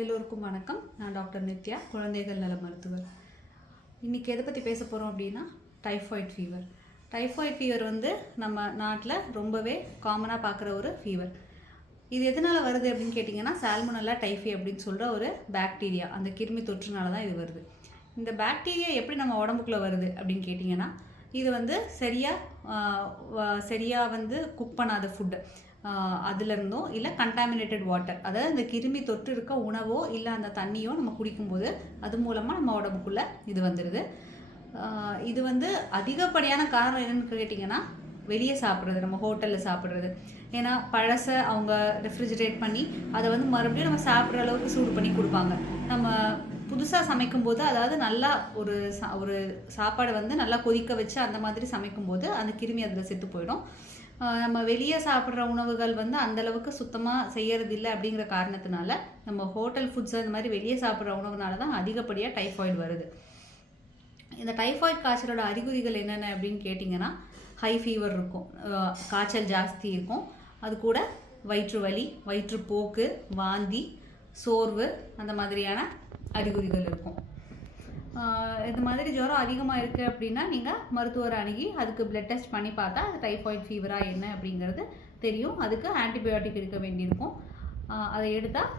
எல்லோருக்கும் வணக்கம். நான் டாக்டர் நித்யா குழந்தைகள் நல மருத்துவர். இன்றைக்கி எதை பற்றி பேச போகிறோம் அப்படின்னா டைஃபாய்ட் ஃபீவர் டைஃபாய்ட் ஃபீவர் வந்து நம்ம நாட்டில் ரொம்பவே காமனாக பார்க்குற ஒரு ஃபீவர் இது எதனால் வருது அப்படின்னு கேட்டிங்கன்னா சால்மோனல்லா டைஃபி அப்படின்னு சொல்கிற ஒரு பாக்டீரியா அந்த கிருமி தொற்றுனால தான் இது வருது. இந்த பாக்டீரியா எப்படி நம்ம உடம்புக்குள்ளே வருது அப்படின்னு கேட்டிங்கன்னா இது வந்து சரியாக சரியாக வந்து குக் பண்ணாத ஃபுட்டு அதுலேருந்தோ இல்லை கண்டாமினேட்டட் வாட்டர் அதாவது இந்த கிருமி தொற்று இருக்க உணவோ இல்லை அந்த தண்ணியோ நம்ம குடிக்கும்போது அது மூலமாக நம்ம உடம்புக்குள்ளே இது வந்துடுது இது வந்து அதிகப்படியான காரணம் என்னன்னு கேட்டிங்கன்னா வெளியே சாப்பிட்றது நம்ம ஹோட்டலில் சாப்பிட்றது. ஏன்னா பழசை அவங்க ரெஃப்ரிஜரேட் பண்ணி அதை வந்து மறுபடியும் நம்ம சாப்பிட்ற அளவுக்கு சூடு பண்ணி கொடுப்பாங்க. நம்ம புதுசாக சமைக்கும்போது அதாவது நல்லா ஒரு சா ஒரு சாப்பாடை வந்து நல்லா கொதிக்க வச்சு அந்த மாதிரி சமைக்கும்போது அந்த கிருமி அதில் செத்து போயிடும். நம்ம வெளியே சாப்பிட்ற உணவுகள் வந்து அந்தளவுக்கு சுத்தமாக செய்யறது இல்லை அப்படிங்கிற காரணத்தினால நம்ம ஹோட்டல் ஃபுட்ஸ் அந்த மாதிரி வெளியே சாப்பிட்ற உணவுனால தான் அதிகப்படியாக டைஃபாய்டு வருது. இந்த டைஃபாய்டு காய்ச்சலோட அறிகுறிகள் என்னென்ன அப்படின்னு கேட்டிங்கன்னா ஹை ஃபீவர் இருக்கும். காய்ச்சல் ஜாஸ்தி இருக்கும். அது கூட வயிற்று வலி வயிற்றுப்போக்கு வாந்தி சோர்வு அந்த மாதிரியான அறிகுறிகள் இருக்கும். இது மாதிரி ஜுரம் அதிகமாக இருக்குது அப்படின்னா நீங்கள் மருத்துவரை அணுகி அதுக்கு பிளட் டெஸ்ட் பண்ணி பார்த்தா அது டைஃபாய்ட் ஃபீவரா என்ன அப்படிங்கிறது தெரியும். அதுக்கு ஆன்டிபயோட்டிக் எடுக்க வேண்டியிருக்கும். அதை எடுத்தால்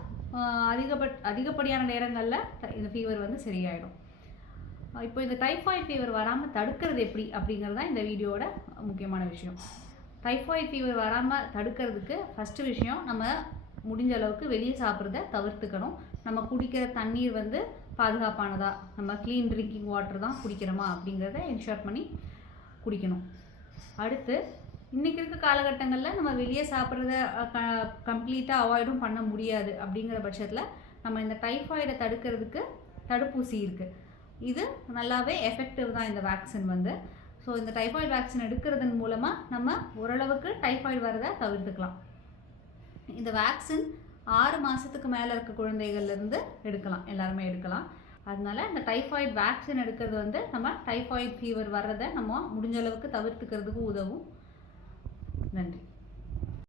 அதிகப்பட் அதிகப்படியான நேரங்களில் இந்த ஃபீவர் வந்து சரியாயிடும். இப்போ இந்த டைஃபாய்ட் ஃபீவர் வராமல் தடுக்கிறது எப்படி அப்படிங்கிறது தான் இந்த வீடியோவோட முக்கியமான விஷயம். டைஃபாய்ட் ஃபீவர் வராமல் தடுக்கிறதுக்கு ஃபஸ்ட்டு விஷயம் நம்ம முடிஞ்ச அளவுக்கு வெளியே சாப்பிட்றத தவிர்த்துக்கணும். நம்ம குடிக்கிற தண்ணீர் வந்து பாதுகாப்பானதா? நம்ம க்ளீன் ட்ரிங்கிங் வாட்டர் தான் குடிக்கிறோமா அப்படிங்கிறத என்ஷோர் பண்ணி குடிக்கணும். அடுத்து இன்றைக்கி இருக்க காலகட்டங்களில் நம்ம வெளியே சாப்பிட்றத க கம்ப்ளீட்டாக அவாய்டும் பண்ண முடியாது அப்படிங்கிற பட்சத்தில் நம்ம இந்த டைஃபாய்டை தடுக்கிறதுக்கு தடுப்பூசி இருக்குது இது நல்லாவே எஃபெக்டிவ் தான் இந்த வேக்சின் வந்து. ஸோ இந்த டைஃபாய்டு வேக்சின் எடுக்கிறதன் மூலமாக நம்ம ஓரளவுக்கு டைஃபாய்டு வரதை தவிர்த்துக்கலாம். இந்த வேக்சின் ஆறு மாதத்துக்கு மேலே இருக்க குழந்தைகள்லேருந்து எடுக்கலாம். எல்லாருமே எடுக்கலாம். அதனால இந்த டைஃபாய்டு வேக்சின் எடுக்கிறது வந்து நம்ம டைஃபாய்டு ஃபீவர் வர்றதை நம்ம முடிஞ்ச அளவுக்கு தவிர்த்துக்கிறதுக்கு உதவும். நன்றி.